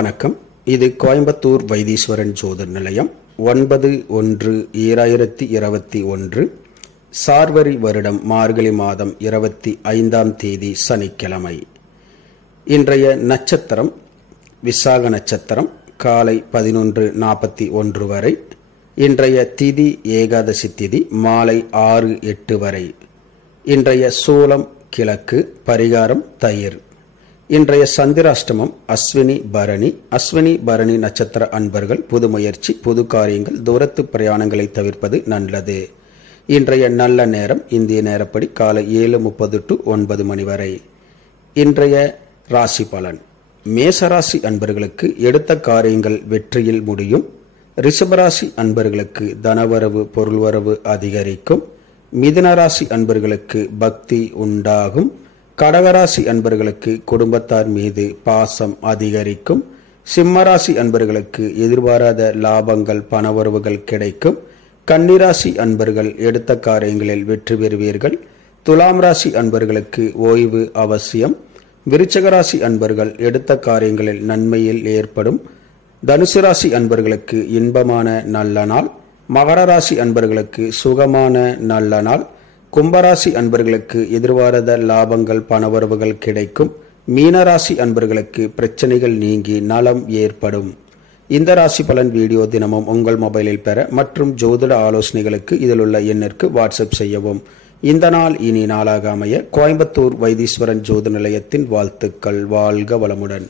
வணக்கம். இது கோயம்புத்தூர் வைத்தீஸ்வரன் ஜோதிர் நிலையம். 9/1/2021 சார்வரி வருடம் மார்கழி மாதம் 25ஆம் தேதி சனிக்கிழமை. இன்றைய நட்சத்திரம் விசாக நட்சத்திரம் காலை 11:41 வரை. இன்றைய திதி ஏகாதசி திதி மாலை 6:08 வரை. இன்றைய சூலம் கிழக்கு, பரிகாரம் தயிர். இன்றைய சந்திராஷ்டமம் அஸ்வினி பரணி. அஸ்வினி பரணி நட்சத்திர அன்பர்கள் புது முயற்சி, புது காரியங்கள், தூரத்து பிரயாணங்களை தவிர்ப்பது நல்லது. இன்றைய நல்ல நேரம் இந்திய நேரப்படி காலை 7:30 to 9 மணி வரை. இன்றைய ராசி பலன். மேசராசி அன்பர்களுக்கு எடுத்த காரியங்கள் வெற்றியில் முடியும். ரிஷபராசி அன்பர்களுக்கு தனவரவு பொருள்வரவு அதிகரிக்கும். மிதுனராசி அன்பர்களுக்கு பக்தி உண்டாகும். கடகராசி அன்பர்களுக்கு குடும்பத்தார் மீது பாசம் அதிகரிக்கும். சிம்மராசி அன்பர்களுக்கு எதிர்பாராத லாபங்கள் பணவரவுகள் கிடைக்கும். கன்னிராசி அன்பர்கள் எடுத்த காரியங்களில் வெற்றி பெறுவீர்கள். துலாம் ராசி அன்பர்களுக்கு ஓய்வு அவசியம். விருச்சகராசி அன்பர்கள் எடுத்த காரியங்களில் நன்மையில் ஏற்படும். தனுசு ராசி அன்பர்களுக்கு இன்பமான நல்ல நாள். மகர ராசி அன்பர்களுக்கு சுகமான நல்ல நாள். கும்பராசி அன்பர்களுக்கு எதிர்பாராத லாபங்கள் பணவரவுகள் கிடைக்கும். மீனராசி அன்பர்களுக்கு பிரச்சனைகள் நீங்கி நலம் ஏற்படும். இந்த ராசி பலன் வீடியோ தினமும் உங்கள் மொபைலில் பெற மற்றும் ஜோதிட ஆலோசனைகளுக்கு இதில் உள்ள எண்ணிற்கு வாட்ஸ்அப் செய்யவும். இந்த நாள் இனி நாளாக அமைய கோயம்புத்தூர் வைத்தீஸ்வரன் ஜோதிட நிலையத்தின் வாழ்த்துக்கள். வாழ்க வளமுடன்.